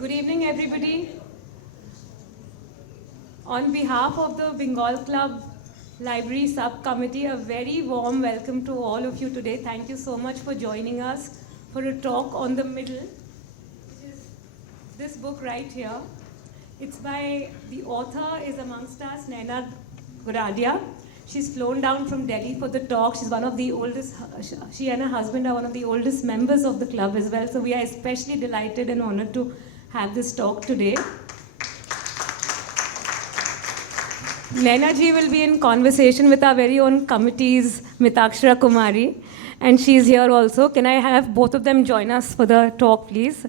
Good evening, everybody. On behalf of the Bengal Club Library Subcommittee, a very warm welcome to all of you today. Thank you so much for joining us for a talk on the middle, which is this book right here. It's by, the author is amongst us, Nayana Goradia. She's flown down from Delhi for the talk. She's one of the oldest, she and her husband are one of the oldest members of the club as well. So we are especially delighted and honored to have this talk today. Nayana ji will be in conversation with our very own committee's Mitakshara Kumari, and she's here also. Can I have both of them join us for the talk, please,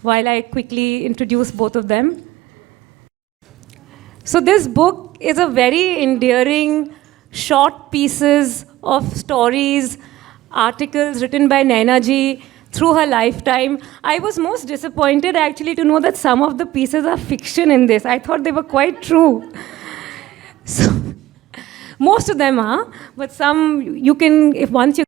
while I quickly introduce both of them. So this book is a very endearing, short pieces of stories, articles written by Nayana ji through her lifetime. I was most disappointed actually to know that some of the pieces are fiction in this. I thought they were quite true. So, most of them are, but some you can, if once you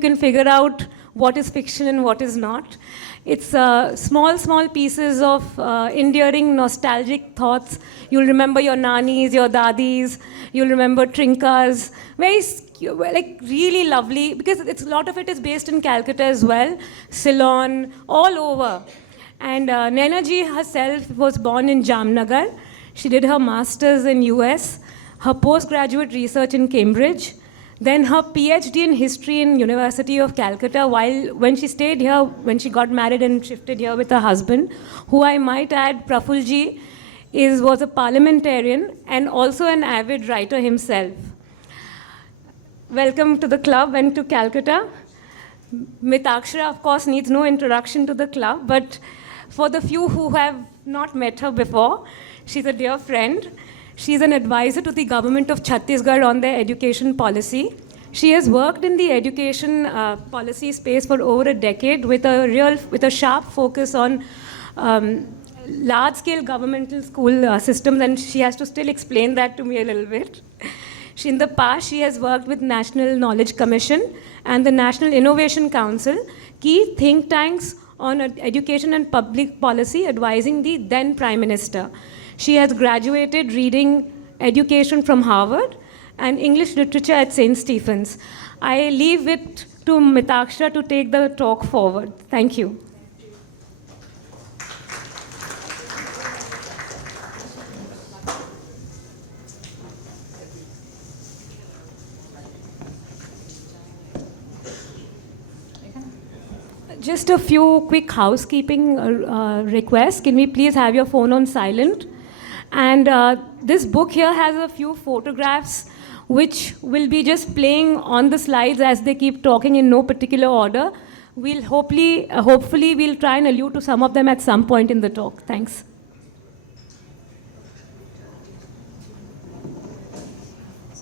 can figure out what is fiction and what is not. It's small pieces of endearing, nostalgic thoughts. You'll remember your nanis, your dadis. You'll remember trinkas. Like really lovely, because a lot of it is based in Calcutta as well, Ceylon, all over. And Nayana ji herself was born in Jamnagar. She did her master's in US, her postgraduate research in Cambridge, then her PhD in history in University of Calcutta, when she stayed here, when she got married and shifted here with her husband, who I might add, Praful ji, was a parliamentarian and also an avid writer himself. Welcome to the club and to Calcutta. Mitakshara, of course, needs no introduction to the club, but for the few who have not met her before, she's a dear friend. She's an advisor to the government of Chhattisgarh on their education policy. She has worked in the education policy space for over a decade with a sharp focus on large-scale governmental school systems, and she has to still explain that to me a little bit. In the past, she has worked with National Knowledge Commission and the National Innovation Council, key think tanks on education and public policy, advising the then Prime Minister. She has graduated reading education from Harvard and English literature at St. Stephen's. I leave it to Mitakshara to take the talk forward. Thank you. Just a few quick housekeeping requests. Can we please have your phone on silent? And this book here has a few photographs which will be just playing on the slides as they keep talking in no particular order. We'll hopefully we'll try and allude to some of them at some point in the talk. Thanks.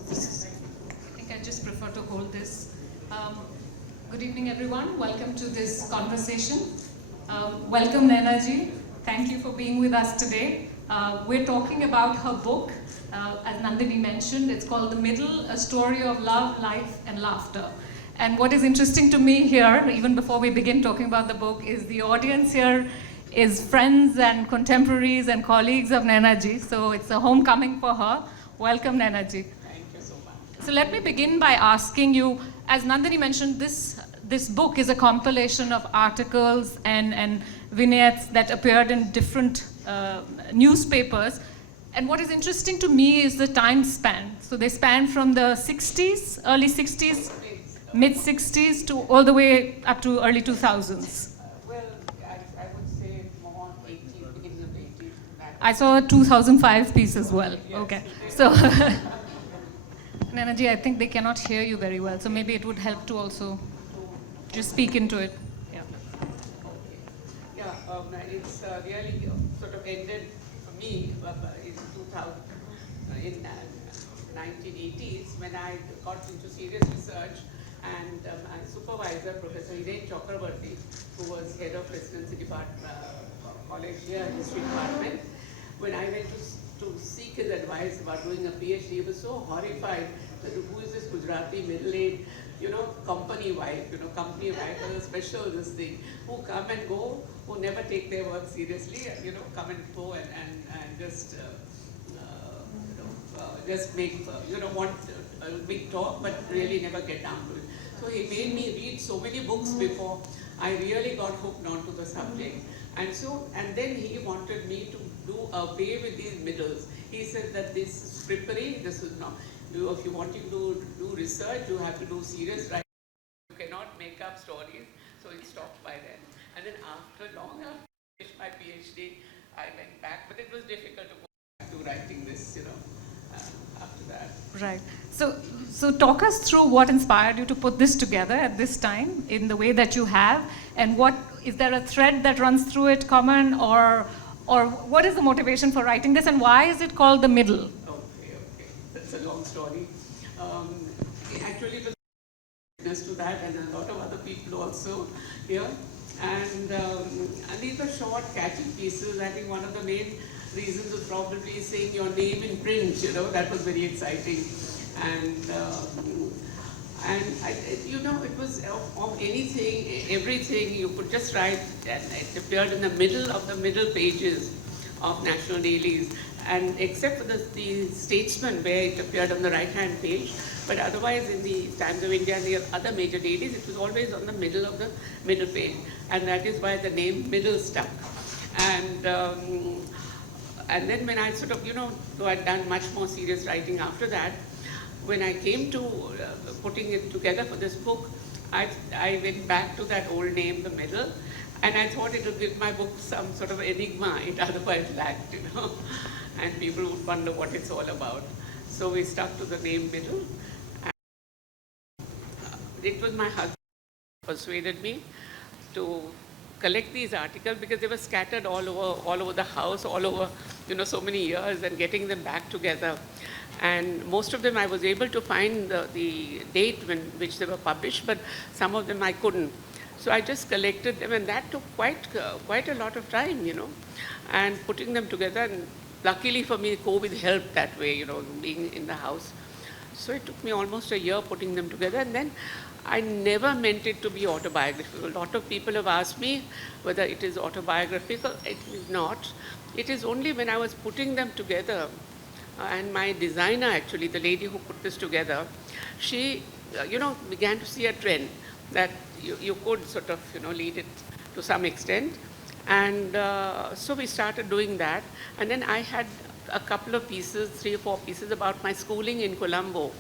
I think I just prefer to hold this. Good evening, everyone. Welcome to this conversation. Welcome, Nayana ji. Thank you for being with us today. We're talking about her book, as Nandini mentioned. It's called The Middle, A Story of Love, Life, and Laughter. And what is interesting to me here, even before we begin talking about the book, is the audience here is friends and contemporaries and colleagues of Nayana ji. So it's a homecoming for her. Welcome, Nayana ji. Thank you so much. So let me begin by asking you, as Nandini mentioned, this book is a compilation of articles and vignettes that appeared in different newspapers. And what is interesting to me is the time span. So they span from the 60s, early 60s, mid 60s, to all the way up to early 2000s. Well, I would say more 80s, beginning of 80s. I saw a 2005 piece as well. Yes. Okay. So, Nayana ji, I think they cannot hear you very well. So maybe it would help to also just speak into it. Yeah. Yeah, it's really sort of ended for me in 2000, in 1980s when I got into serious research, and my supervisor, Professor Hiren Chakrabarti, who was head of Presidency Department, College here, History Department, when I went to seek his advice about doing a PhD, he was so horrified that who is this Gujarati middle-aged company wife, company wife is a special this thing, who come and go, who never take their work seriously, come and go and just, just make, want a big talk, but really never get down to it. So he made me read so many books before I really got hooked onto the subject. And then he wanted me to do away with these middles. He said that this is frippery, this is not. If you want to do research, you have to do serious writing. You cannot make up stories. So it stopped by then. And then long after I finished my PhD, I went back, but it was difficult to go back to writing this, after that. Right. So talk us through what inspired you to put this together at this time in the way that you have, and what is there a thread that runs through it common, or what is the motivation for writing this, and why is it called The Middle? Okay. That's a long story. Actually, it was witness to that, and a lot of other people also here. And these are short, catchy pieces. I think one of the main reasons was probably seeing your name in print, that was very exciting. And it was of anything, everything, you could just write, and it appeared in the middle pages of national dailies, and except for the Statesman, where it appeared on the right-hand page, but otherwise in the Times of India and the other major dailies, it was always on the middle page, and that is why the name Middle stuck. And then when I sort of, though I'd done much more serious writing after that, when I came to putting it together for this book, I went back to that old name, The Middle, and I thought it would give my book some sort of enigma it otherwise lacked, and people would wonder what it's all about. So we stuck to the name Middle. And it was my husband who persuaded me to collect these articles, because they were scattered all over the house, all over, so many years, and getting them back together. And most of them I was able to find the date which they were published, but some of them I couldn't. So I just collected them, and that took quite a lot of time, and putting them together. And luckily for me, COVID helped that way, being in the house. So it took me almost a year putting them together, and then I never meant it to be autobiographical. A lot of people have asked me whether it is autobiographical. It is not. It is only when I was putting them together, and my designer, actually, the lady who put this together, she, began to see a trend that you could sort of, lead it to some extent. And so we started doing that. And then I had a couple of pieces, 3 or 4 pieces about my schooling in Colombo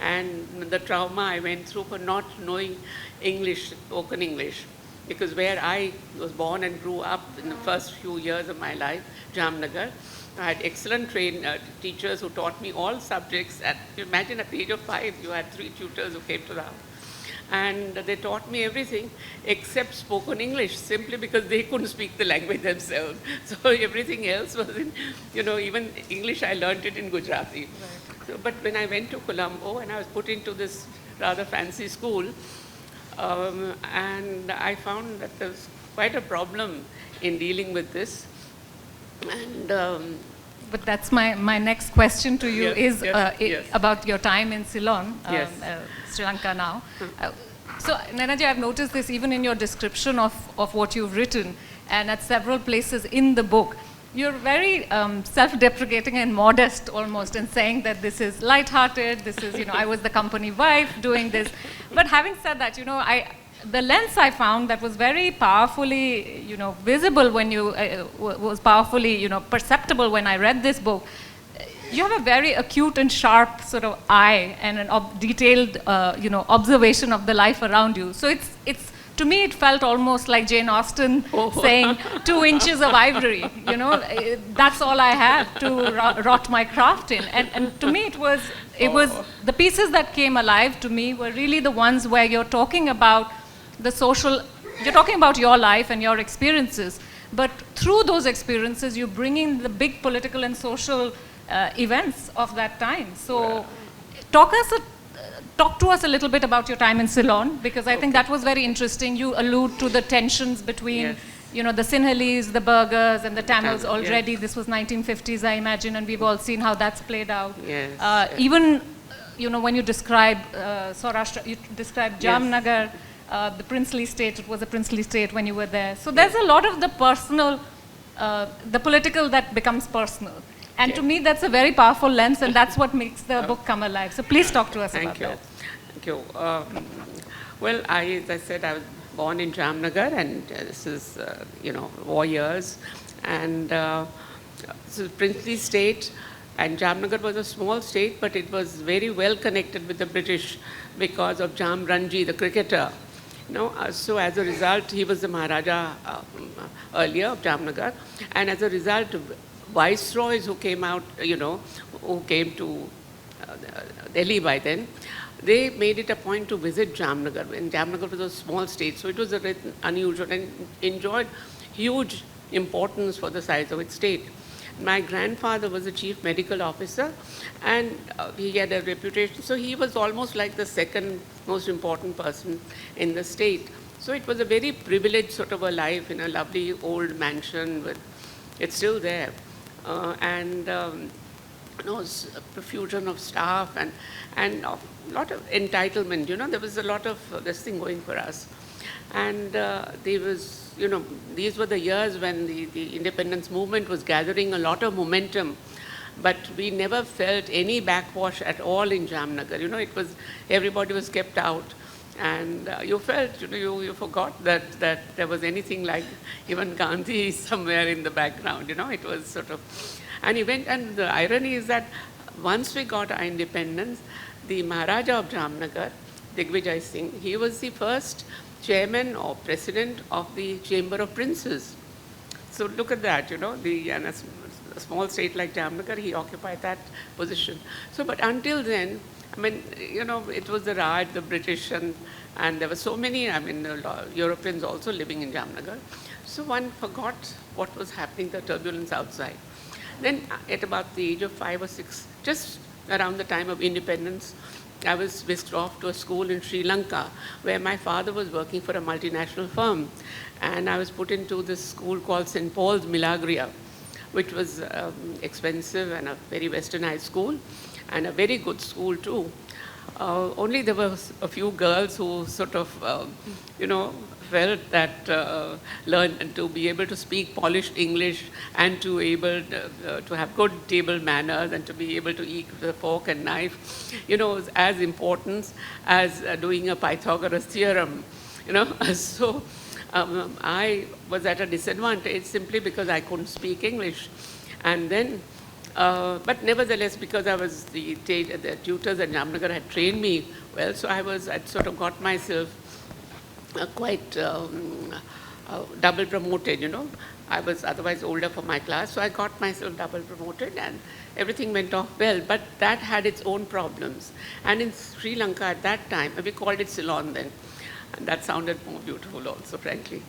and the trauma I went through for not knowing English, spoken English. Because where I was born and grew up in the first few years of my life, Jamnagar, I had excellent trained teachers who taught me all subjects. Imagine at the age of 5, you had 3 tutors who came to the house. And they taught me everything except spoken English, simply because they couldn't speak the language themselves. So everything else was in, even English, I learned it in Gujarati. Right. So, but when I went to Colombo and I was put into this rather fancy school, and I found that there was quite a problem in dealing with this. And but that's my next question to you, yes. about your time in Ceylon, Sri Lanka now. So Nayana ji, I've noticed this even in your description of what you've written, and at several places in the book. You're very self-deprecating and modest almost in saying that this is light-hearted, this is, I was the company wife doing this. But having said that, the lens I found that was very powerfully, visible when you, was powerfully, perceptible when I read this book. You have a very acute and sharp sort of eye and a detailed, observation of the life around you. So it's to me, it felt almost like Jane Austen saying 2 inches of ivory, that's all I have to rot my craft in. And to me, it was the pieces that came alive to me were really the ones where you're talking about you're talking about your life and your experiences, but through those experiences, you bring in the big political and social events of that time. So talk to us a little bit about your time in Ceylon, because I think that was very interesting. You allude to the tensions between, the Sinhalese, the Burghers, and the Tamils already. This was 1950s, I imagine, and we've all seen how that's played out. Even you know, when you describe Saurashtra, you describe Jamnagar, the princely state, it was a princely state when you were there. So there's a lot of the personal, the political that becomes personal. And to me, that's a very powerful lens, and that's what makes the book come alive. So please talk to us about that. Thank you. Well, as I said, I was born in Jamnagar, and this is, you know, war years. And this is a princely state, and Jamnagar was a small state, but it was very well connected with the British because of Jam Ranji, the cricketer. You know, so as a result, he was the Maharaja earlier of Jamnagar, and as a result, viceroys who came out, you know, who came to Delhi by then, they made it a point to visit Jamnagar. And Jamnagar was a small state, so it was a bit unusual and enjoyed huge importance for the size of its state. My grandfather was a chief medical officer, and he had a reputation, so he was almost like the second most important person in the state. So it was a very privileged sort of a life in a lovely old mansion with, it's still there. And you know, a profusion of staff and a lot of entitlement. You know, there was a lot of this thing going for us. And there was, you know, these were the years when the independence movement was gathering a lot of momentum, but we never felt any backwash at all in Jamnagar. You know, it was, everybody was kept out. And you felt, you know, you forgot that there was anything like even Gandhi somewhere in the background, you know, it was sort of an event. And the irony is that once we got our independence, the Maharaja of Jamnagar, Digvijay Singh, he was the first chairman or president of the Chamber of Princes. So look at that, you know, and a small state like Jamnagar, he occupied that position. So, but until then, I mean, you know, it was the Raj, the British, and there were so many, I mean, Europeans also living in Jamnagar. So one forgot what was happening, the turbulence outside. Then at about the age of 5 or 6, just around the time of independence, I was whisked off to a school in Sri Lanka where my father was working for a multinational firm. And I was put into this school called St. Paul's Milagria, which was expensive and a very westernized school, and a very good school too. Only there were a few girls who sort of, you know, felt that learn to be able to speak polished English and to able to have good table manners and to be able to eat with a fork and knife, you know, was as important as doing a Pythagoras theorem, you know. So I was at a disadvantage simply because I couldn't speak English. And then, but nevertheless, because I was the tutors at Jamnagar had trained me well, so I'd sort of got myself quite double promoted, you know. I was otherwise older for my class, so I got myself double promoted and everything went off well, but that had its own problems. And in Sri Lanka at that time, we called it Ceylon then, and that sounded more beautiful also, frankly.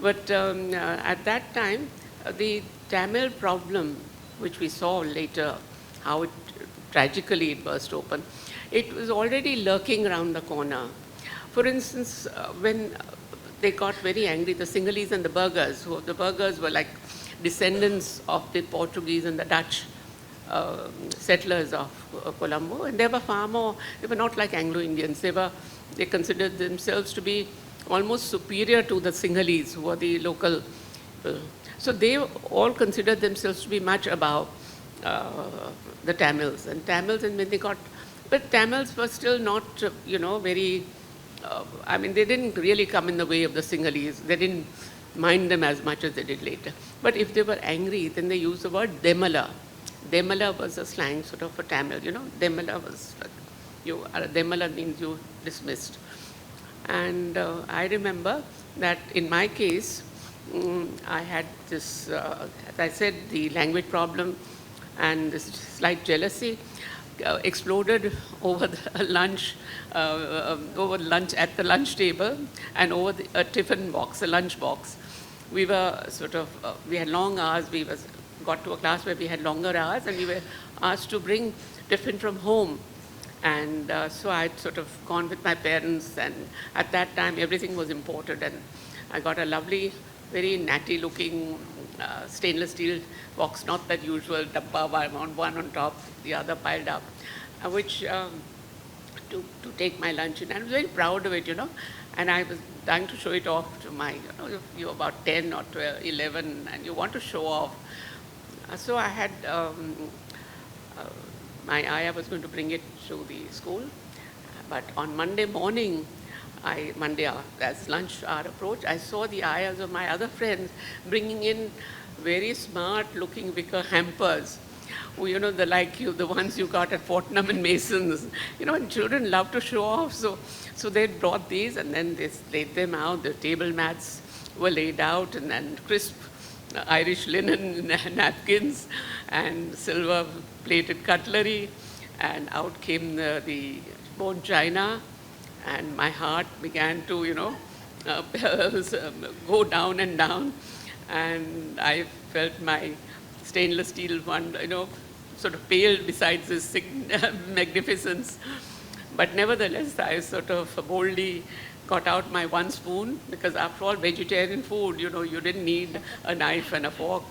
But at that time, the Tamil problem, which we saw later, how it tragically it burst open, it was already lurking around the corner. For instance, when they got very angry, the Sinhalese and the Burghers, the Burghers were like descendants of the Portuguese and the Dutch settlers of Colombo, and they were far more, they were not like Anglo-Indians, they considered themselves to be almost superior to the Sinhalese, who were the local people. So they all considered themselves to be much above the Tamils. And when they got, but Tamils were still not, you know, very, I mean, they didn't really come in the way of the Sinhalese. They didn't mind them as much as they did later. But if they were angry, then they used the word Demala. Demala was a slang sort of for Tamil, you know. Demala was, Demala means you dismissed. And I remember that in my case, I had this, as I said, the language problem and this slight jealousy exploded over the lunch, at the lunch table and over a tiffin box, a lunch box. We were sort of, we had long hours, got to a class where we had longer hours and we were asked to bring tiffin from home. And so I'd sort of gone with my parents, and at that time everything was imported, and I got a lovely, very natty looking stainless steel box, not that usual dabba, one on top, the other piled up, which to take my lunch in. And I was very proud of it, you know. And I was trying to show it off to my, you know, if you're about 10 or 12, 11, and you want to show off. So I had, my ayah was going to bring it to the school. But on Monday morning, as lunch hour approached, I saw the ayahs of my other friends bringing in very smart looking wicker hampers. You know, the ones you got at Fortnum and Mason's. You know, and children love to show off. So they brought these and then they laid them out. The table mats were laid out and then crisp Irish linen napkins and silver plated cutlery. And out came the bone china. And my heart began to, you know, go down and down. And I felt my stainless steel one, you know, sort of paled besides this magnificence. But nevertheless, I sort of boldly got out my one spoon, because after all, vegetarian food, you know, you didn't need a knife and a fork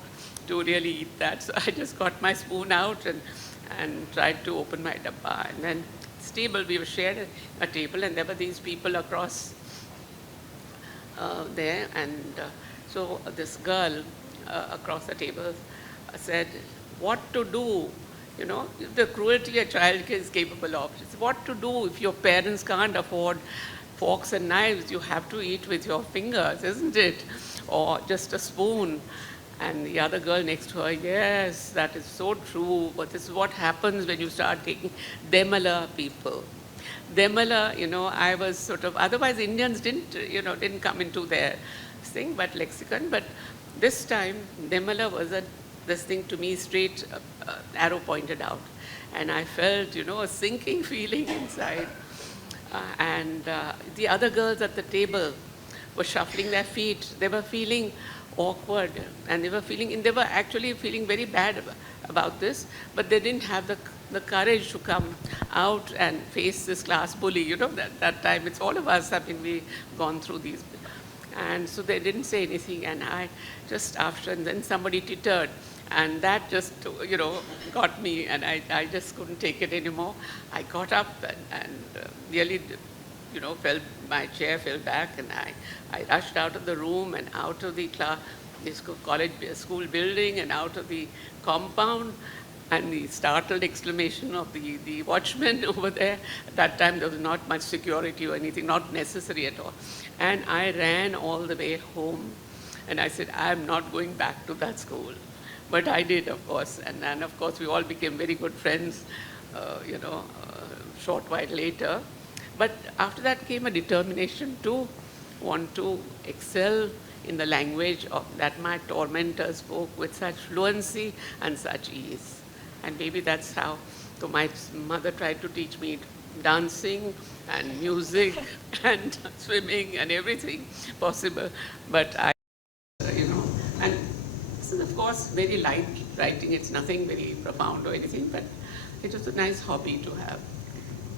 to really eat that. So I just got my spoon out and tried to open my dabba. And then this table, we were shared a table, and there were these people across there. And so this girl across the table said, what to do, you know, the cruelty a child is capable of. It's what to do if your parents can't afford forks and knives, you have to eat with your fingers, isn't it? Or just a spoon. And the other girl next to her, yes, that is so true, but this is what happens when you start taking Demala people. Demala, you know, I was sort of, otherwise Indians didn't come into their thing, but lexicon, but this time Demala was this thing to me straight arrow pointed out. And I felt, you know, a sinking feeling inside. And the other girls at the table were shuffling their feet. They were feeling awkward, and they were actually feeling very bad about this, but they didn't have the courage to come out and face this class bully. You know, that time, it's all of us, I mean, we've gone through these. And so they didn't say anything, and I just after, and then somebody tittered, and that just, you know, got me, and I just couldn't take it anymore. I got up and really, you know, my chair fell back, and I rushed out of the room and out of the school building and out of the compound, and the startled exclamation of the watchman over there. At that time, there was not much security or anything, not necessary at all. And I ran all the way home, and I said, I'm not going back to that school. But I did, of course, and then, of course, we all became very good friends, you know, a short while later. But after that came a determination to want to excel in the language that my tormentor spoke with such fluency and such ease. And maybe that's how, so my mother tried to teach me dancing and music and swimming and everything possible. But I, you know, and this is of course very light writing. It's nothing very profound or anything, but it was a nice hobby to have.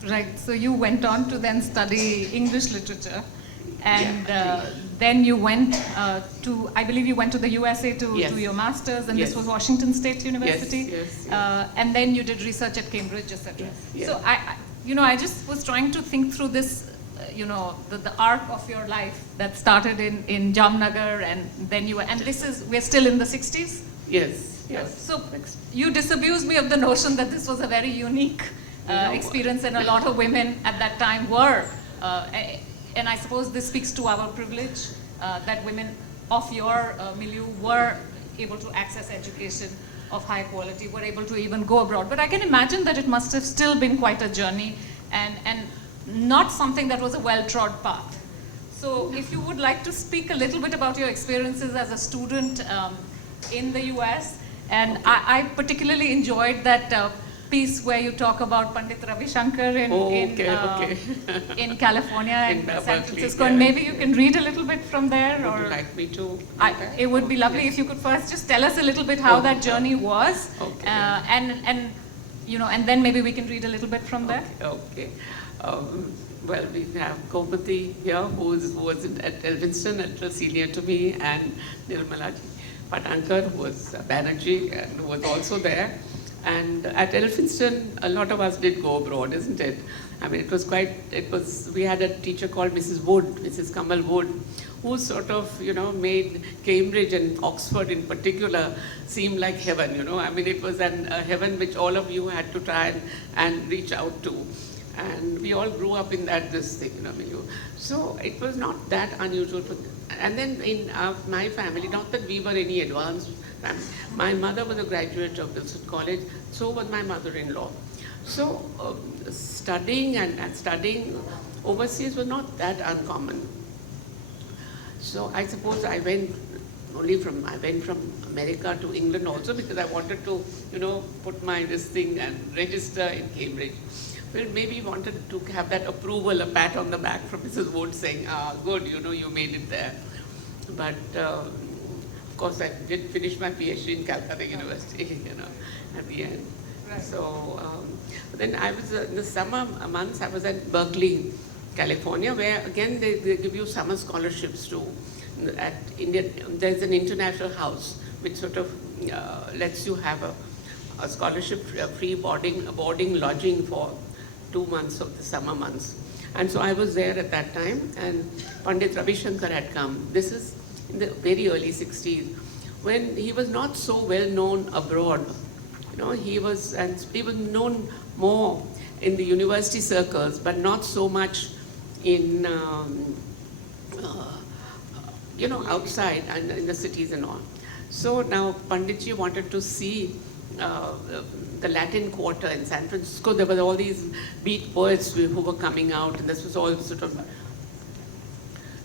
Right, so you went on to then study English literature, and then you went I believe you went to the USA to do your master's, and this was Washington State University. Yes. And then you did research at Cambridge, etc. Yes. So I just was trying to think through this, you know, the arc of your life that started in Jamnagar, and then we're still in the 60s? Yes. So you disabused me of the notion that this was a very unique experience, and a lot of women at that time were, and I suppose this speaks to our privilege, that women of your milieu were able to access education of high quality, were able to even go abroad. But I can imagine that it must have still been quite a journey, and not something that was a well-trod path. So if you would like to speak a little bit about your experiences as a student in the US, and I particularly enjoyed that piece where you talk about Pandit Ravi Shankar in California and San Francisco, and maybe you can read a little bit from there. Would you like me to? It would be lovely if you could first just tell us a little bit how that journey was, and you know, and then maybe we can read a little bit from there. Okay. Well, we have Gopati here, who was at Elphinstone, at senior to me, and Nirmalaji Patankar, who was Banerjee, and who was also there. And at Elphinstone, a lot of us did go abroad, isn't it? I mean, we had a teacher called Mrs. Wood, Mrs. Kamal Wood, who sort of, made Cambridge and Oxford in particular seem like heaven, I mean, it was a heaven which all of you had to try and reach out to. And we all grew up in this thing, so it was not that unusual. And then in my family, not that we were any advanced family. My mother was a graduate of Wilson College, so was my mother-in-law. So studying and studying overseas was not that uncommon. So I suppose I went from America to England also because I wanted to, put this thing and register in Cambridge. Well, maybe wanted to have that approval, a pat on the back from Mrs. Wood saying, good, you made it there. But of course, I did finish my PhD in Calcutta University, at the end. Right. So then I was, in the summer months, I was at Berkeley, California, where again they give you summer scholarships too. At Indian, there's an international house which sort of lets you have a scholarship, free boarding, lodging for 2 months of the summer months. And so I was there at that time, and Pandit Ravi Shankar had come. This is in the very early 60s, when he was not so well known abroad. He was known more in the university circles, but not so much in, outside and in the cities and all. So now Panditji wanted to see the Latin Quarter in San Francisco. There were all these beat poets who were coming out, and this was all sort of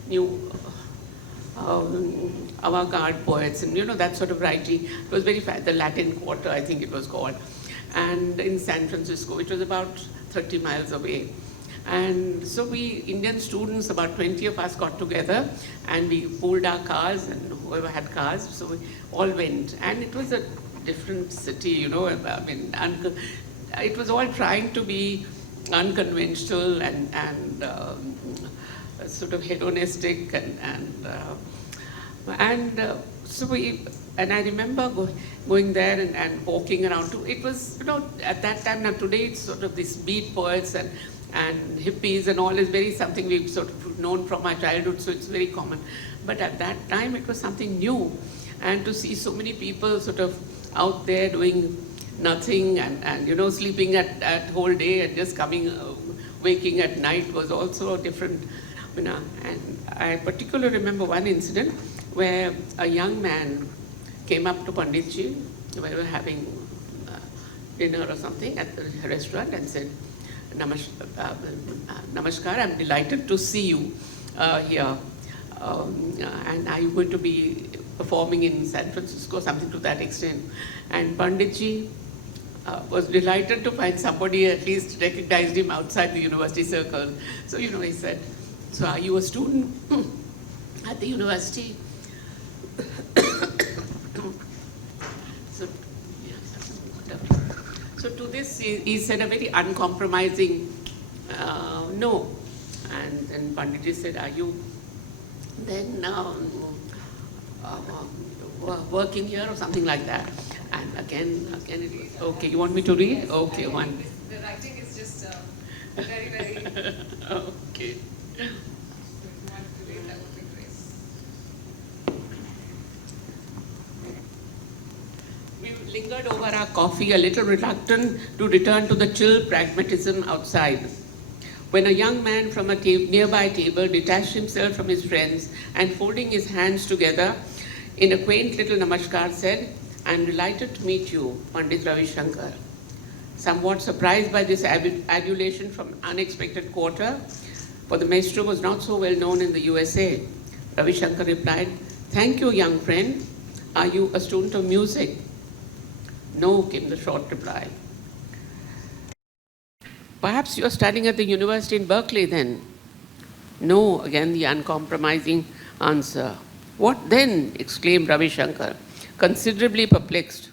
new avant-garde poets, and that sort of writing. It was very fast. The Latin Quarter, I think it was called, and in San Francisco, which was about 30 miles away. And so we Indian students, about 20 of us, got together, and we pooled our cars, and whoever had cars, so we all went. And it was a different city, I mean, it was all trying to be unconventional and sort of hedonistic and I remember going there and walking around too. It was, at that time, now today it's sort of these beat poets and hippies and all is very something we've sort of known from our childhood, so it's very common. But at that time it was something new, and to see so many people sort of out there doing nothing and sleeping at whole day and just waking at night was also a different. And I particularly remember one incident where a young man came up to Panditji, we were having dinner or something at the restaurant, and said, Namaskar, I'm delighted to see you here. And are you going to be performing in San Francisco, something to that extent? And Panditji was delighted to find somebody at least recognized him outside the university circle. So, he said, so are you a student at the university? So to this, he said a very uncompromising no. And then Panditji said, are you then working here or something like that? And again it was, okay, you want me to read? Okay, one. The writing is just very, very... Okay. If you want to read, that would be great. We lingered over our coffee, a little reluctant to return to the chill pragmatism outside, when a young man from a nearby table detached himself from his friends and, folding his hands together in a quaint little namaskar, said, I'm delighted to meet you, Pandit Ravi Shankar. Somewhat surprised by this adulation from unexpected quarter, for the maestro was not so well known in the USA, Ravi Shankar replied, thank you, young friend. Are you a student of music? No, came the short reply. Perhaps you're studying at the university in Berkeley then? No, again the uncompromising answer. What then? Exclaimed Ravi Shankar, considerably perplexed.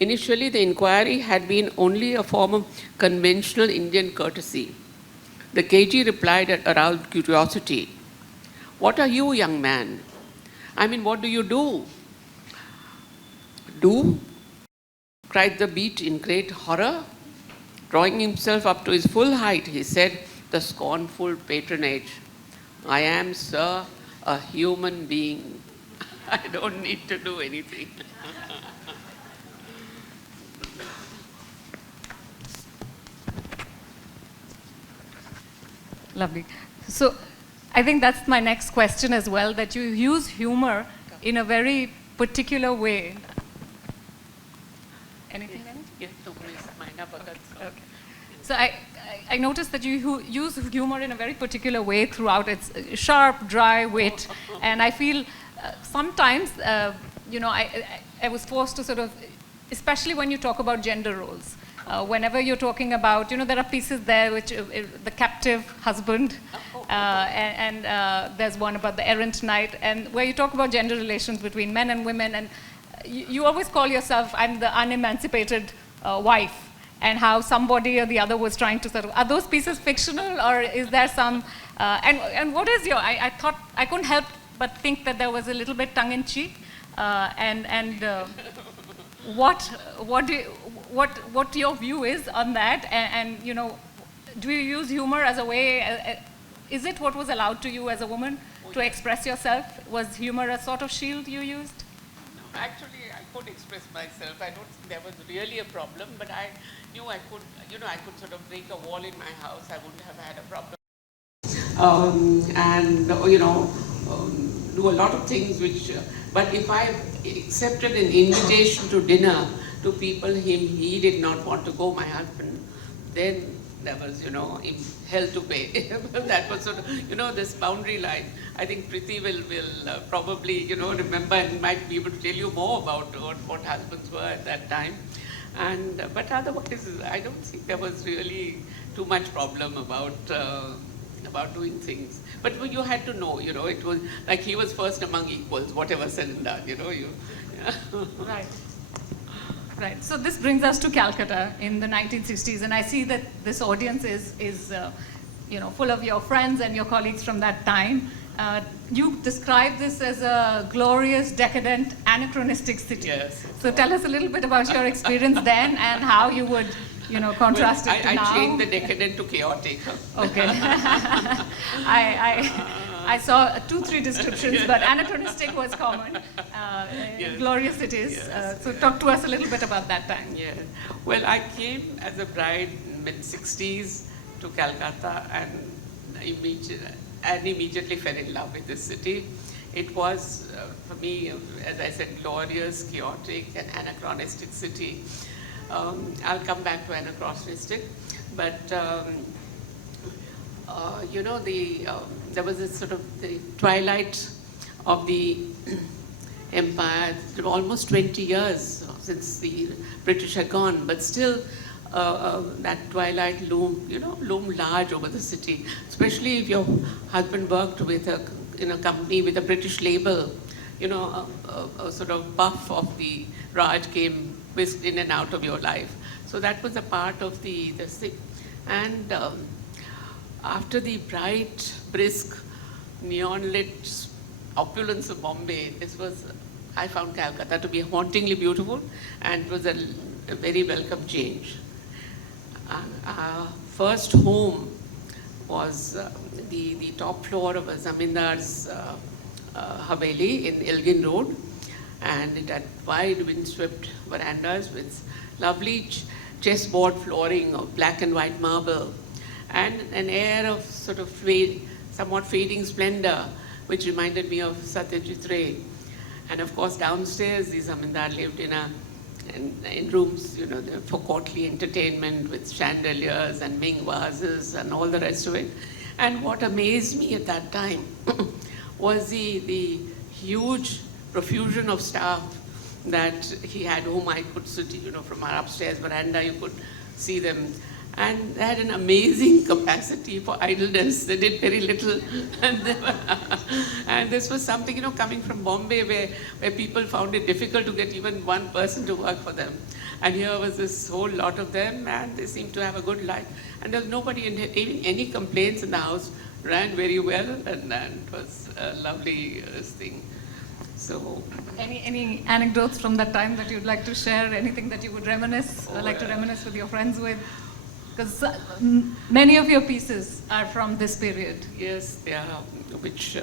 Initially, the inquiry had been only a form of conventional Indian courtesy. The KG replied at aroused curiosity. What are you, young man? I mean, what do you do? Do? cried the beat in great horror. Drawing himself up to his full height, he said, the scornful patronage, I am, sir, a human being. I don't need to do anything. Lovely. So I think that's my next question as well, that you use humor in a very particular way. Anything, Nayana? Yes, no, please, Maina Bhagat. Okay. So I noticed that you use humor in a very particular way throughout. It's sharp, dry wit. And I feel sometimes, you know, I was forced to sort of, especially when you talk about gender roles, whenever you're talking about, you know, there are pieces there which, the captive husband, and there's one about the errant knight, and where you talk about gender relations between men and women, and you always call yourself, I'm the unemancipated wife, and how somebody or the other was trying to sort of, are those pieces fictional, or is there some, and what is your, I thought, I couldn't help but think that there was a little bit tongue-in-cheek, what your view is on that, and you know, do you use humor as a way, is it what was allowed to you as a woman to express yourself? Was humor a sort of shield you used? No, actually, I could express myself. I don't think there was really a problem, but I knew I could, you know, I could sort of break a wall in my house. I wouldn't have had a problem. You know, do a lot of things which, but if I accepted an invitation to dinner to people he did not want to go, my husband, then there was, you know, hell to pay. That was sort of, you know, this boundary line. I think Priti will probably, you know, remember and might be able to tell you more about what husbands were at that time. And but otherwise, I don't think there was really too much problem about doing things. But you had to know, you know, it was like he was first among equals, whatever said and done, you know. Yeah. Right. Right. So this brings us to Calcutta in the 1960s, and I see that this audience is you know, full of your friends and your colleagues from that time. You describe this as a glorious, decadent, anachronistic city. Yes. So tell us a little bit about your experience then and how you would, you know, contrast it to now. I changed the decadent to chaotic. Okay. I saw 2-3 descriptions, but anachronistic was common. Yes. Glorious it is. Yes. So talk to us a little bit about that time. Yeah. Well, I came as a bride in mid-60s to Calcutta and immediately fell in love with this city. It was, for me, as I said, glorious, chaotic, and anachronistic city. I'll come back to anachronistic, but you know, there was this sort of the twilight of the empire. Almost 20 years since the British had gone, but still that twilight loomed large over the city. Especially if your husband worked in a company with a British label, you know, a sort of buff of the Raj came whisked in and out of your life. So that was a part of the thing. And after the bright, brisk, neon-lit opulence of Bombay, I found Calcutta to be hauntingly beautiful, and it was a very welcome change. Our first home was the top floor of a Zamindar's Haveli in Elgin Road, and it had wide windswept verandas with lovely chessboard flooring of black and white marble, and an air of sort of somewhat fading splendor, which reminded me of Satyajit Ray. And of course, downstairs, the Zamindar lived in rooms, you know, for courtly entertainment with chandeliers and Ming vases and all the rest of it. And what amazed me at that time was the huge profusion of staff that he had, whom I could sit, you know, from our upstairs veranda, you could see them. And they had an amazing capacity for idleness. They did very little. And this was something, you know, coming from Bombay, where people found it difficult to get even one person to work for them. And here was this whole lot of them, and they seemed to have a good life. And there was nobody, even any complaints in the house, ran very well, and it was a lovely thing. So, Any anecdotes from that time that you'd like to share? Anything that you would reminisce, like to reminisce with your friends with? Because many of your pieces are from this period. yes, yeah. Which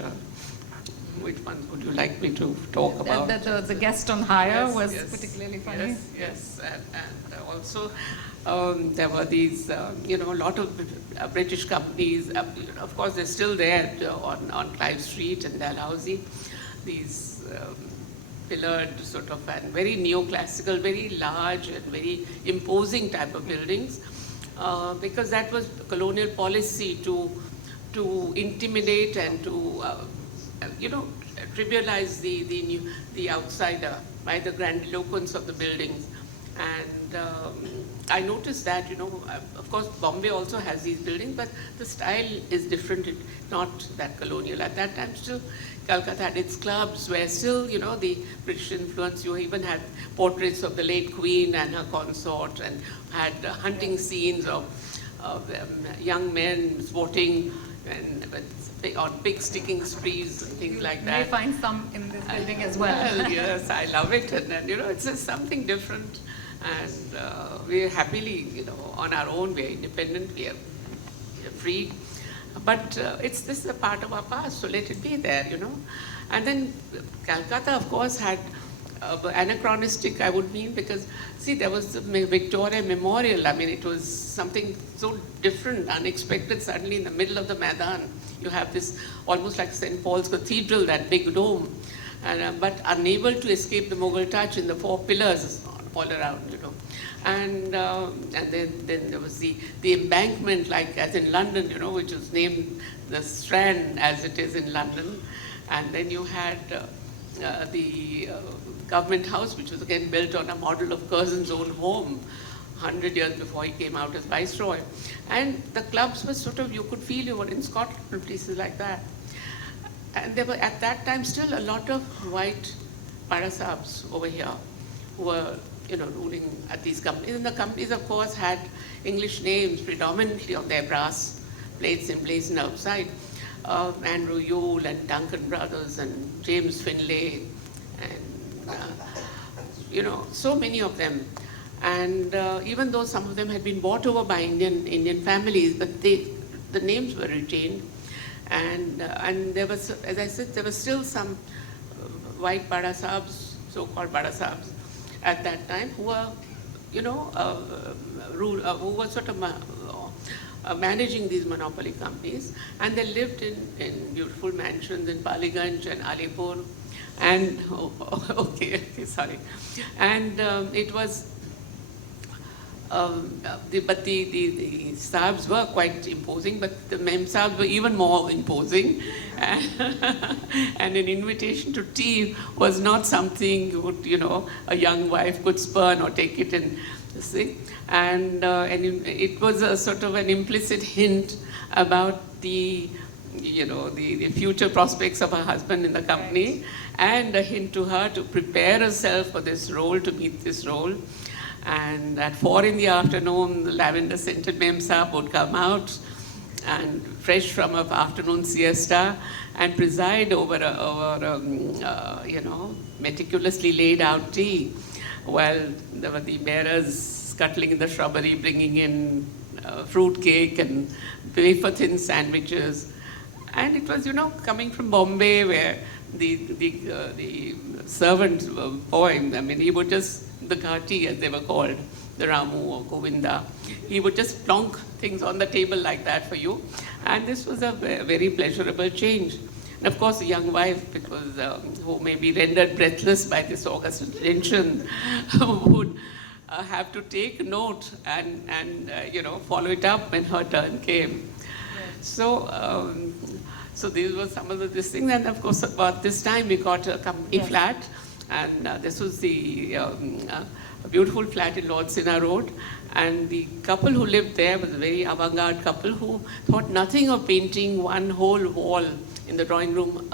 ones would you like me to talk about? The guest on hire Yes, was yes, particularly funny. Yes. And also there were these, a lot of British companies. Of course, they're still there on Clive Street and Dalhousie. These pillared sort of and very neoclassical, very large and very imposing type of buildings, because that was colonial policy to intimidate and to trivialize the outsider by the grandiloquence of the buildings. And I noticed that, of course, Bombay also has these buildings, but the style is different, not that colonial. At that time, still, Calcutta had its clubs where still, the British influence, you even had portraits of the late Queen and her consort, and had hunting scenes of young men sporting and on pig sticking sprees and things like that. You may find some in this building as well. Yes, I love it. And it's just something different. And we're happily, on our own, we're independent, we're free. But this is a part of our past, so let it be there, And then Calcutta, of course, had anachronistic, I would mean, because, see, there was the Victoria Memorial. I mean, it was something so different, unexpected. Suddenly, in the middle of the Maidan, you have this almost like St. Paul's Cathedral, that big dome, but unable to escape the Mughal touch in the four pillars all around, And then there was the embankment, like as in London, which was named the Strand as it is in London. And then you had the government house, which was again built on a model of Curzon's own home, 100 years before he came out as Viceroy. And the clubs were sort of, you could feel you were in Scotland, places like that. And there were at that time still a lot of white parasabs over here who were ruling at these companies. And the companies, of course, had English names predominantly on their brass plates emblazoned outside. Andrew Yule and Duncan Brothers and James Finlay and, so many of them. And even though some of them had been bought over by Indian families, but the names were retained. And there was, as I said, there were still some white Badasabs, so-called Badasabs, at that time, who were, who were sort of managing these monopoly companies, and they lived in beautiful mansions in Paliganj and Alipur, and okay, sorry, and it was. But the Saabs were quite imposing, but the Mem Saabs were even more imposing. And an invitation to tea was not something a young wife could spurn or take it and see. And it was a sort of an implicit hint about the future prospects of her husband in the company, and a hint to her to prepare herself for this role, to meet this role. And at 4 in the afternoon, the lavender-scented Mem Saab would come out, and fresh from an afternoon siesta, and preside over meticulously laid out tea, while there were the bearers scuttling in the shrubbery, bringing in fruit cake and wafer-thin sandwiches. And it was, coming from Bombay, where the servant boy, I mean, he would just, the Ghati, as they were called, the Ramu or Govinda, he would just plonk things on the table like that for you. And this was a very pleasurable change. And of course, the young wife, who may be rendered breathless by this august attention, would have to take note and follow it up when her turn came. So these were some of these things. And of course, about this time, we got a company flat. And this was a beautiful flat in Lord Sinha Road. And the couple who lived there was a very avant-garde couple who thought nothing of painting one whole wall in the drawing room,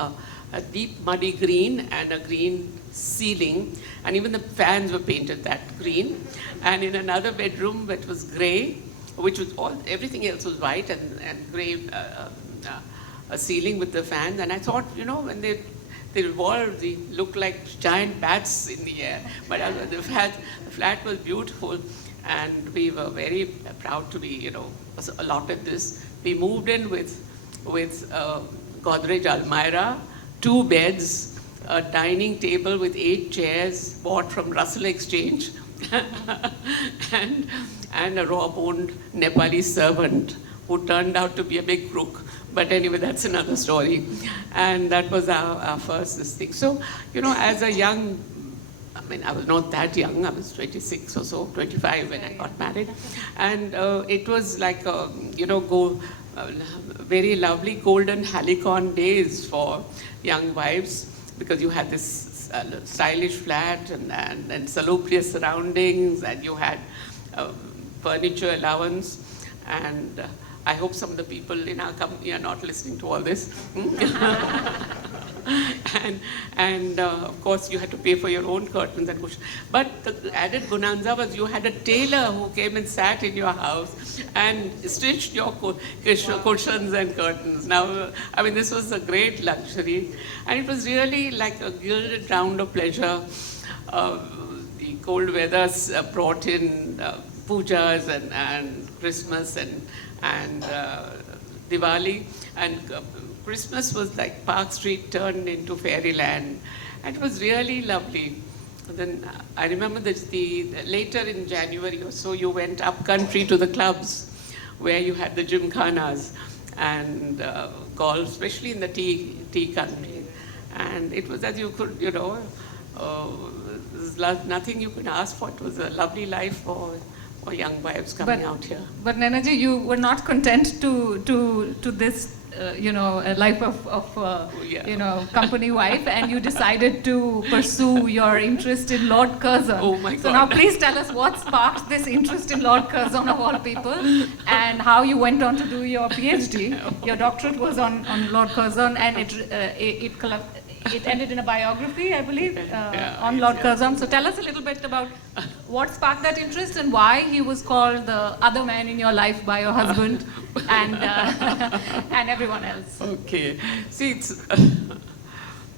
a deep muddy green and a green ceiling. And even the fans were painted that green. And in another bedroom, which was grey, which was everything else was white, and grey, a ceiling with the fans. And I thought, when they they revolved, they looked like giant bats in the air. But the flat was beautiful, and we were very proud to be, allotted this. We moved in with Godrej Almirah, 2 beds, a dining table with 8 chairs bought from Russell Exchange, and a raw-boned Nepali servant who turned out to be a big crook. But anyway, that's another story. And that was our first this thing. So, as a young, I was not that young, I was 26 or so, 25 when I got married. And it was like, very lovely golden Halicon days for young wives, because you had this stylish flat and salubrious surroundings, and you had furniture allowance. And I hope some of the people in our company are not listening to all this. and of course, you had to pay for your own curtains and cushions. But the added bonanza was you had a tailor who came and sat in your house and stitched your cushions and curtains. Now, this was a great luxury. And it was really like a gilded round of pleasure. The cold weathers brought in pujas and Christmas and Diwali, and Christmas was like Park Street turned into fairyland, and it was really lovely. And then I remember later in January or so, you went up country to the clubs where you had the gymkhanas and golf, especially in the tea country, and it was as you could, there's nothing you could ask for. It was a lovely life for young wives coming out here. But Nayana, you were not content to this, a life of company wife, and you decided to pursue your interest in Lord Curzon. Oh my God. So now please tell us what sparked this interest in Lord Curzon of all people, and how you went on to do your PhD. Your doctorate was on Lord Curzon, and it ended in a biography, I believe, on Lord Curzon. So tell us a little bit about what sparked that interest and why he was called the other man in your life by your husband and everyone else. Okay. See,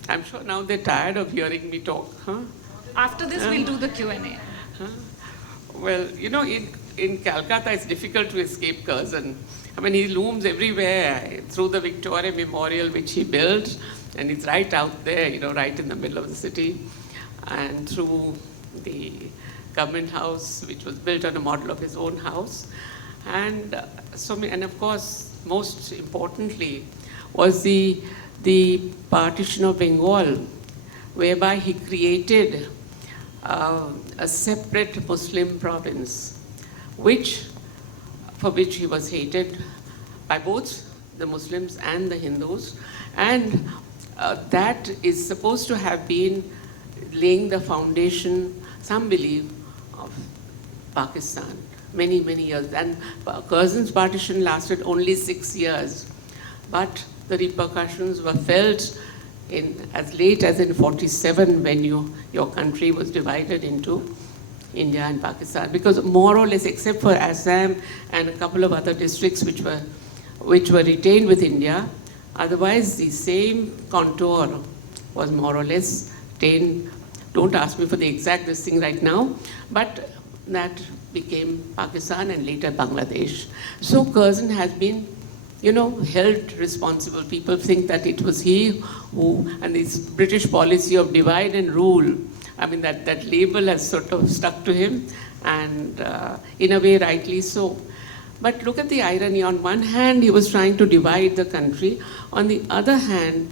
I'm sure now they're tired of hearing me talk. Huh? After this, we'll do the Q&A. Well, in Calcutta, it's difficult to escape Curzon. He looms everywhere through the Victoria Memorial, which he built, and it's right out there, right in the middle of the city, and through the government house, which was built on a model of his own house. And and of course, most importantly, was the partition of Bengal, whereby he created a separate Muslim province, for which he was hated by both the Muslims and the Hindus. And that is supposed to have been laying the foundation, some believe, of Pakistan, many, many years. And Curzon's partition lasted only 6 years. But the repercussions were felt as late as in 47, when your country was divided into India and Pakistan. Because more or less, except for Assam and a couple of other districts which were retained with India, otherwise the same contour was more or less retained. Don't ask me for the exact thing right now, but that became Pakistan and later Bangladesh. So Curzon has been, held responsible. People think that it was he who, and this British policy of divide and rule, that label has sort of stuck to him, and in a way rightly so. But look at the irony. On one hand, he was trying to divide the country. On the other hand,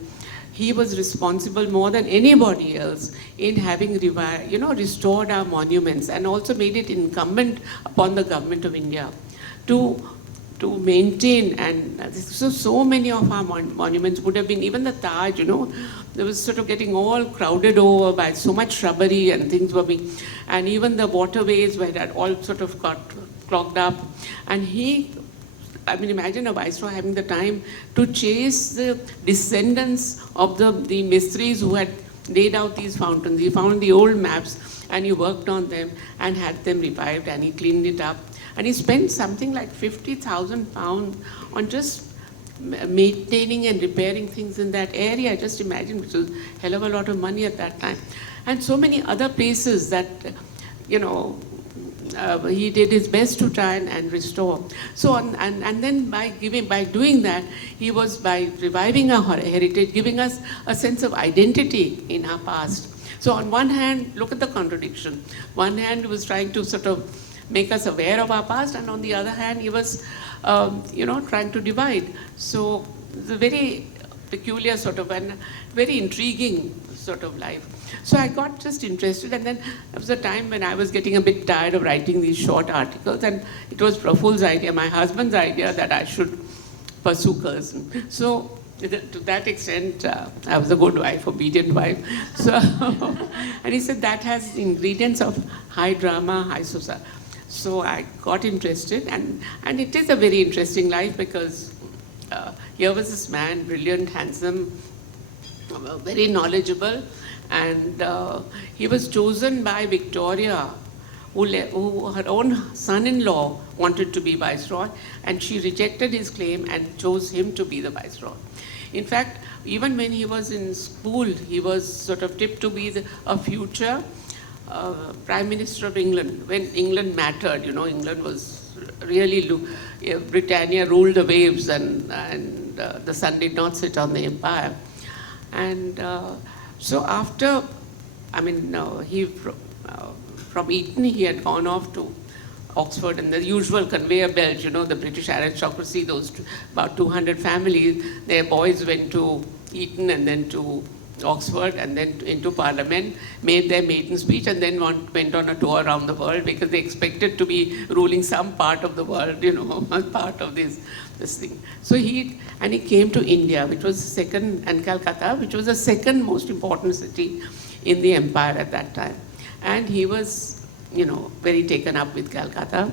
he was responsible more than anybody else in having restored our monuments, and also made it incumbent upon the government of India to maintain. And so many of our monuments would have been, even the Taj, there was sort of getting all crowded over by so much shrubbery, and things were being, and even the waterways were all sort of got clogged up. And imagine a viceroy having the time to chase the descendants of the Mistris who had laid out these fountains. He found the old maps, and he worked on them and had them revived, and he cleaned it up. And he spent something like £50,000 on just maintaining and repairing things in that area. Just imagine, which was a hell of a lot of money at that time. And so many other places that, he did his best to try and restore. So, and then by doing that, he was, by reviving our heritage, giving us a sense of identity in our past. So on one hand, look at the contradiction. One hand, he was trying to sort of make us aware of our past, and on the other hand, he was, trying to divide. So it's a very peculiar sort of, and very intriguing sort of life. So I got just interested, and then there was a time when I was getting a bit tired of writing these short articles, and it was Praful's idea, my husband's idea, that I should pursue Curzon. So to that extent, I was a good wife, obedient wife. So, and he said that has ingredients of high drama, high society. So I got interested, and it is a very interesting life, because here was this man, brilliant, handsome, very knowledgeable, and he was chosen by Victoria, who her own son-in-law wanted to be viceroy, and she rejected his claim and chose him to be the viceroy. In fact, even when he was in school, he was sort of tipped to be a future Prime Minister of England, when England mattered. England was really, Britannia ruled the waves, and the sun did not sit on the empire. And so after, from Eton, he had gone off to Oxford, and the usual conveyor belt, the British aristocracy, those about 200 families, their boys went to Eton and then to Oxford and then into Parliament, made their maiden speech, and then went on a tour around the world, because they expected to be ruling some part of the world, part of this thing. So he came to India, which was second, and Calcutta, which was the second most important city in the empire at that time. And he was, very taken up with Calcutta.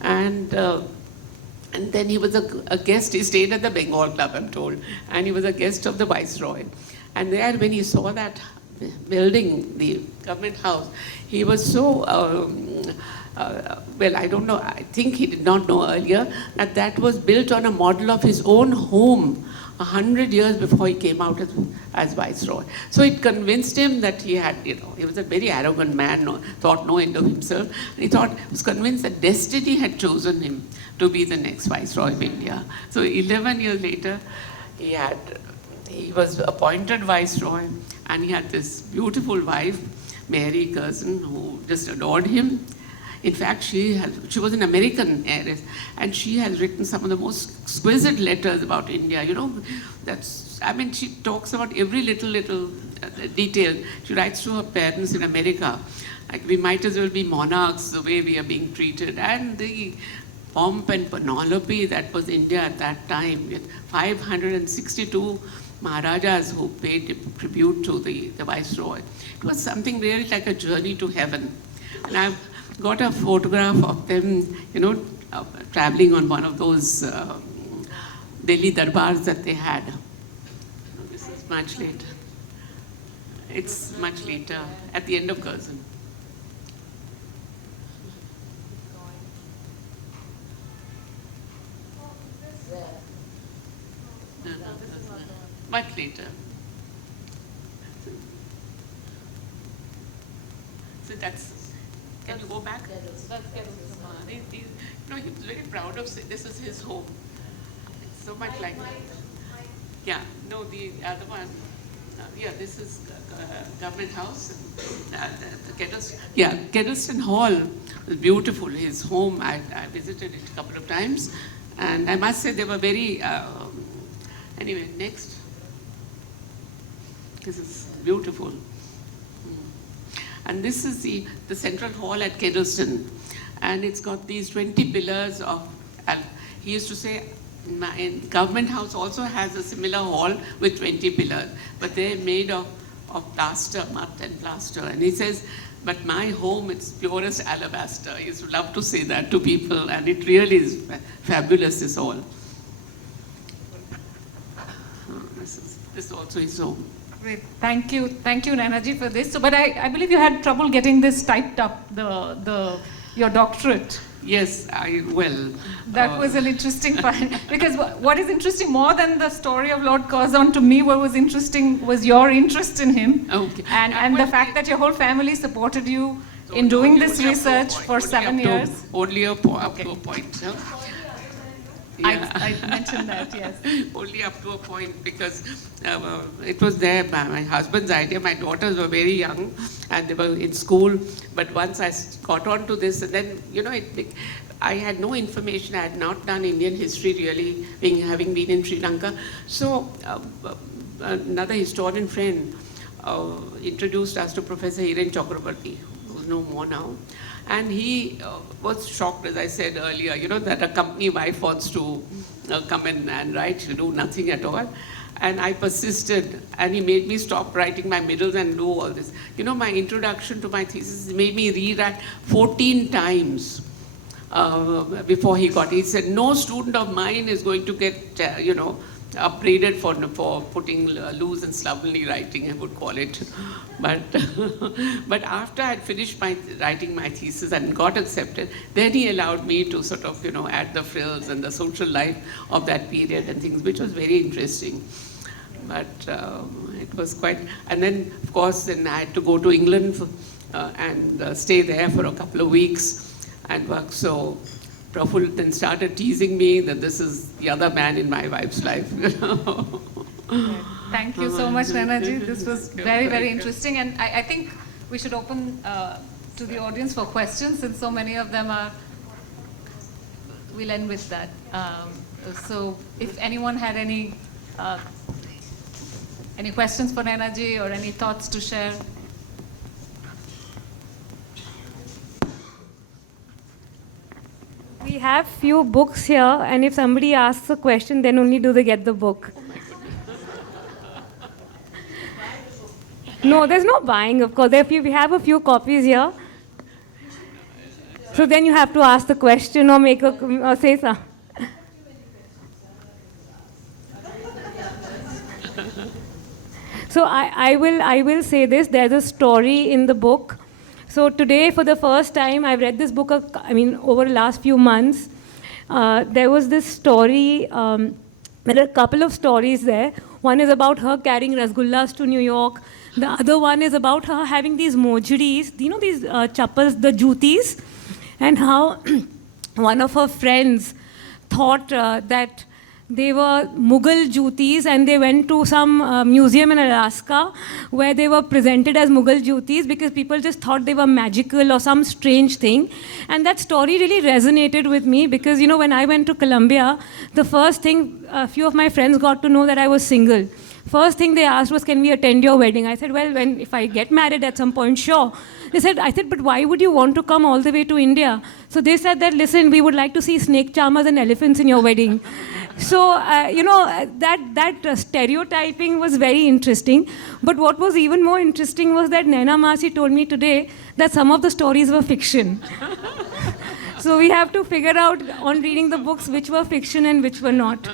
And then he was a guest. He stayed at the Bengal Club, I'm told, and he was a guest of the Viceroy. And there, when he saw that building, the government house, he was so, I don't know, I think he did not know earlier that was built on a model of his own home 100 years before he came out as Viceroy. So it convinced him that he had, he was a very arrogant man, thought no end of himself. And he was convinced that destiny had chosen him to be the next Viceroy of India. So 11 years later, he was appointed Viceroy, and he had this beautiful wife, Mary Curzon, who just adored him. In fact, she was an American heiress, and she has written some of the most exquisite letters about India. She talks about every little detail. She writes to her parents in America, like, we might as well be monarchs the way we are being treated. And the pomp and panoply that was India at that time, with 562 Maharajas who paid tribute to the Viceroy. It was something really like a journey to heaven. And I've got a photograph of them, traveling on one of those Delhi darbars that they had. This is much later. It's much later, at the end of Curzon. Much later. So that's, can you go back? He was very proud of this is his home. It's so much like, yeah, no, the other one, this is Government House. Kedleston Hall was beautiful, his home. I visited it a couple of times, and I must say they were very, anyway, next. This is beautiful. And this is the central hall at Kedleston. And it's got these 20 pillars of, he used to say, Government House also has a similar hall with 20 pillars, but they're made of plaster, mud and plaster. And he says, but my home, it's purest alabaster. He used to love to say that to people, and it really is fabulous, this hall. This also is home. Great. Thank you, Nayana ji, for this. So, but I believe you had trouble getting this typed up, your doctorate. Yes, well. That was an interesting find. Because what is interesting more than the story of Lord Curzon, to me what was interesting was your interest in him. Okay. And the fact that your whole family supported you in doing this research for 7 years. Only up to a point. Huh? Yeah. I mentioned that, yes. Only up to a point, because it was there, my husband's idea. My daughters were very young and they were in school. But once I got on to this, and then, I had no information. I had not done Indian history really, having been in Sri Lanka. So another historian friend introduced us to Professor Hiren Chakrabarti, who's no more now. And he was shocked, as I said earlier, that a company wife wants to come in and write, do nothing at all. And I persisted, and he made me stop writing my middles and do all this. My introduction to my thesis made me rewrite 14 times before he got it. He said, no student of mine is going to get, upbraided for putting loose and slovenly writing, I would call it. But but after I'd finished writing my thesis and got accepted, then he allowed me to sort of, add the frills and the social life of that period and things, which was very interesting. But it was quite, and then of course, then I had to go to England and stay there for a couple of weeks and work. So Praful then started teasing me that this is the other man in my wife's life. Thank you so much, Naina. This was very, very interesting. And I think we should open to the audience for questions, since so many of them are. We'll end with that. So if anyone had any questions for Naina or any thoughts to share. We have few books here, and if somebody asks a question, then only do they get the book. Oh my goodness. No, there's no buying, of course. We have a few copies here. So then you have to ask the question or make or say something. So I will say this. There's a story in the book. So today, for the first time, I've read this book, over the last few months. There was this story, there are a couple of stories there. One is about her carrying rasgullas to New York. The other one is about her having these mojuris, these chappals, the jutis, and how one of her friends thought that they were Mughal jutis, and they went to some museum in Alaska where they were presented as Mughal jutis because people just thought they were magical or some strange thing. And that story really resonated with me because, when I went to Colombia, the first thing, a few of my friends got to know that I was single. First thing they asked was, can we attend your wedding? I said, well, if I get married at some point, sure. I said, but why would you want to come all the way to India? So they said that, listen, we would like to see snake charmers and elephants in your wedding. So, that stereotyping was very interesting. But what was even more interesting was that Naina Masi told me today that some of the stories were fiction. So we have to figure out on reading the books which were fiction and which were not.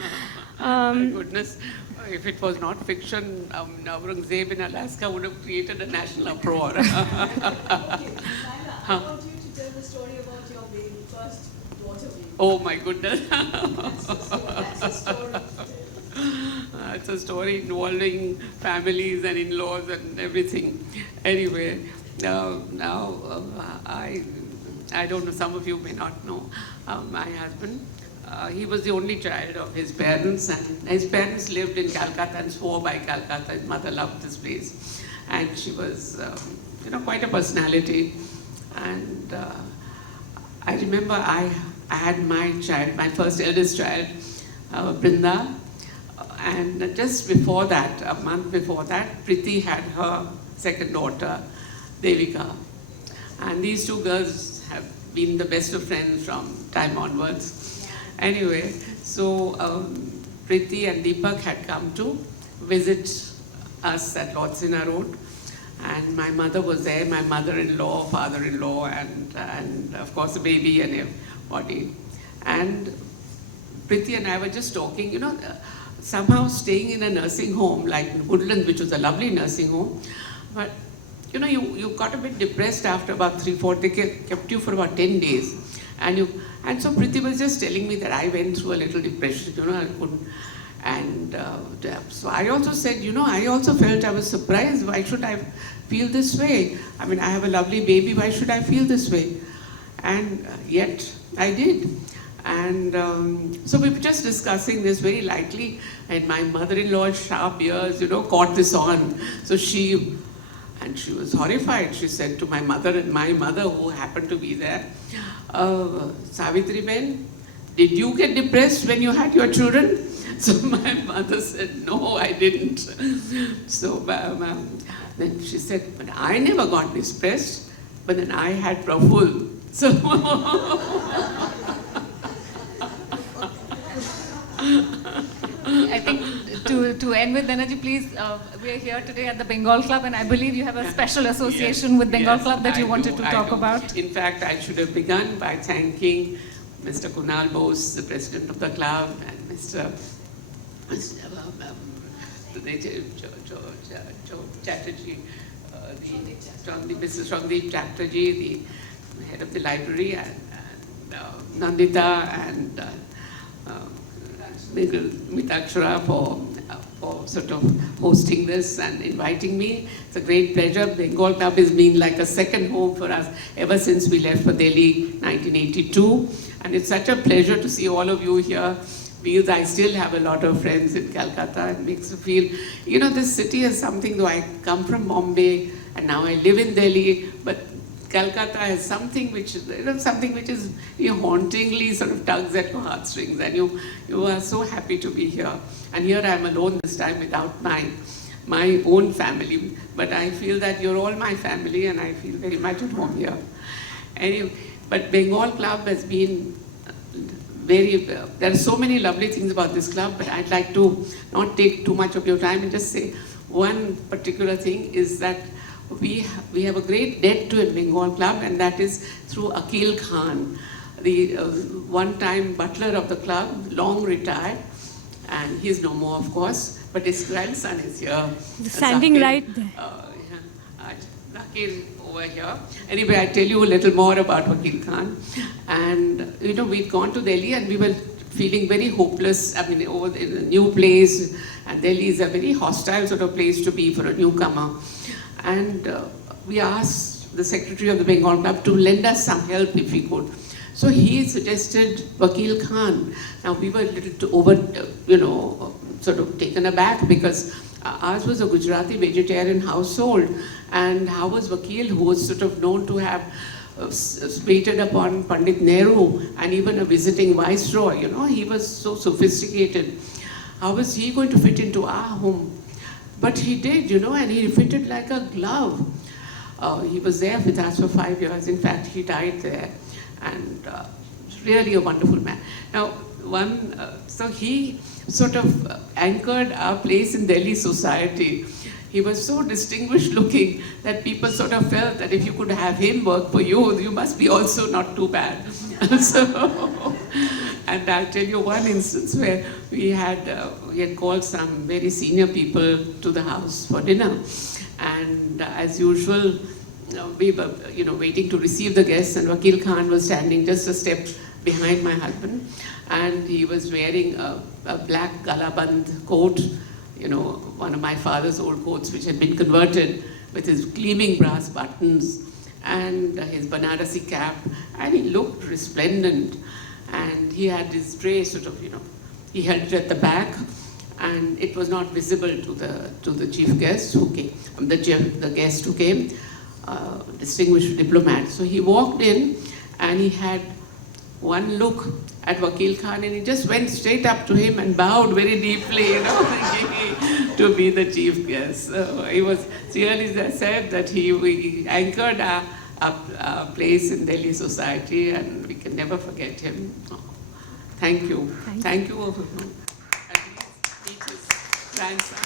My goodness. If it was not fiction, Aurangzeb in Alaska would have created a national uproar. Okay, Nayana, I want you to tell the story about your baby, first daughter baby. Oh my goodness. That's a story to tell. It's a story involving families and in-laws and everything. Anyway, I don't know, some of you may not know, my husband, he was the only child of his parents, and his parents lived in Calcutta and swore by Calcutta. His mother loved this place, and she was, quite a personality. And I remember I had my child, my first eldest child, Brinda, and just before that, a month before that, Priti had her second daughter, Devika. And these two girls have been the best of friends from time onwards. Anyway, so Priti and Deepak had come to visit us at Lord Sinha Road, and my mother was there, my mother-in-law, father-in-law, and of course the baby and everybody. And Priti and I were just talking, somehow staying in a nursing home like Woodlands, which was a lovely nursing home, but you got a bit depressed after about 3-4. They kept you for about 10 days, and so Priti was just telling me that I went through a little depression. I couldn't. And so I also said, I also felt I was surprised. Why should I feel this way? I mean, I have a lovely baby. Why should I feel this way? And yet I did. And so we were just discussing this very lightly, and my mother-in-law's sharp ears, caught this on. So she was horrified. She said to my mother, and my mother, who happened to be there, Savitri Ben, did you get depressed when you had your children? So my mother said, no, I didn't. So then she said, but I never got depressed, but then I had Praful. So I think to end with Nayana ji, please, we are here today at the Bengal Club, and I believe you have a special association with Bengal Club that you wanted to talk about. In fact, I should have begun by thanking Mr. Kunal Bose, the president of the club, and Mr. Chatterjee, Mrs. Shandeep Chatterjee, the head of the library, and Nandita and Mitakshara for sort of hosting this and inviting me. It's a great pleasure. Bengal Club has been like a second home for us ever since we left for Delhi 1982. And it's such a pleasure to see all of you here, because I still have a lot of friends in Calcutta. It makes me feel, this city is something, though I come from Bombay and now I live in Delhi, but Calcutta has something which is hauntingly sort of tugs at your heartstrings, and you are so happy to be here. And here I am alone this time without my own family, but I feel that you're all my family, and I feel very much at home here. Anyway, but Bengal Club has been there are so many lovely things about this club, but I'd like to not take too much of your time and just say one particular thing is that we have a great debt to a Bengal Club, and that is through Akil Khan, the one-time butler of the club, long retired, and he's no more, of course, but his grandson is here. Standing right there. Akil over here. Anyway, I tell you a little more about Akil Khan. And, we'd gone to Delhi and we were feeling very hopeless. I mean, over in a new place, and Delhi is a very hostile sort of place to be for a newcomer. And we asked the secretary of the Bengal Club to lend us some help if we could. So he suggested Wakil Khan. Now we were a little sort of taken aback, because ours was a Gujarati vegetarian household, and how was Wakil, who was sort of known to have waited upon Pandit Nehru and even a visiting viceroy, he was so sophisticated. How was he going to fit into our home? But he did, and he fitted like a glove. He was there with us for 5 years. In fact, he died there, and really a wonderful man. Now, so he sort of anchored our place in Delhi society. He was so distinguished looking that people sort of felt that if you could have him work for you, you must be also not too bad. And I'll tell you one instance where we had called some very senior people to the house for dinner. And as usual, we were waiting to receive the guests, and Wakil Khan was standing just a step behind my husband, and he was wearing a black galaband coat, one of my father's old coats which had been converted, with his gleaming brass buttons and his Banarasi cap, and he looked resplendent. And he had his tray sort of, he held it at the back, and it was not visible to the chief guest who came, the guest who came, distinguished diplomat. So he walked in, and he had one look at Wakil Khan, and he just went straight up to him and bowed very deeply, to be the chief guest. He was really said that we anchored our place in Delhi society, and we can never forget him. Oh, thank you. Thank you. At least meet his grandson.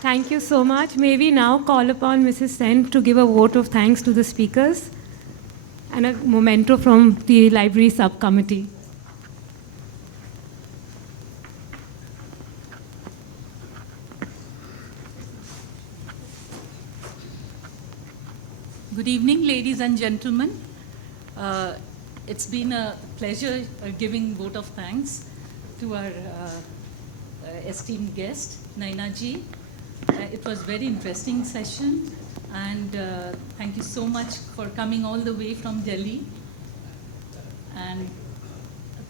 Thank you so much. May we now call upon Mrs. Sen to give a vote of thanks to the speakers and a memento from the library subcommittee. Good evening, ladies and gentlemen. It's been a pleasure giving vote of thanks to our esteemed guest, Nayana ji. It was very interesting session, and thank you so much for coming all the way from Delhi. And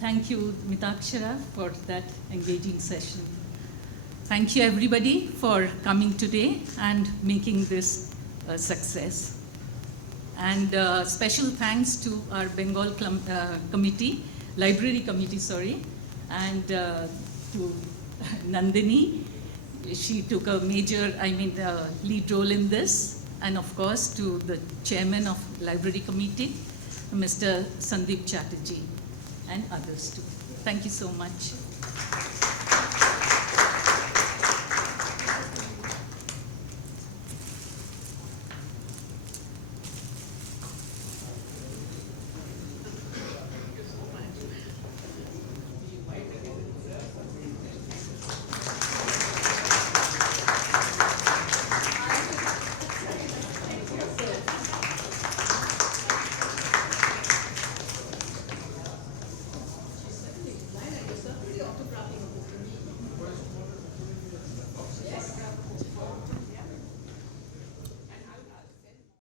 thank you, Mitakshara, for that engaging session. Thank you, everybody, for coming today and making this a success. And special thanks to our Bengal committee, library committee, sorry, and to Nandini. She took a major, lead role in this. And of course, to the chairman of library committee, Mr. Sandeep Chatterjee, and others too. Thank you so much.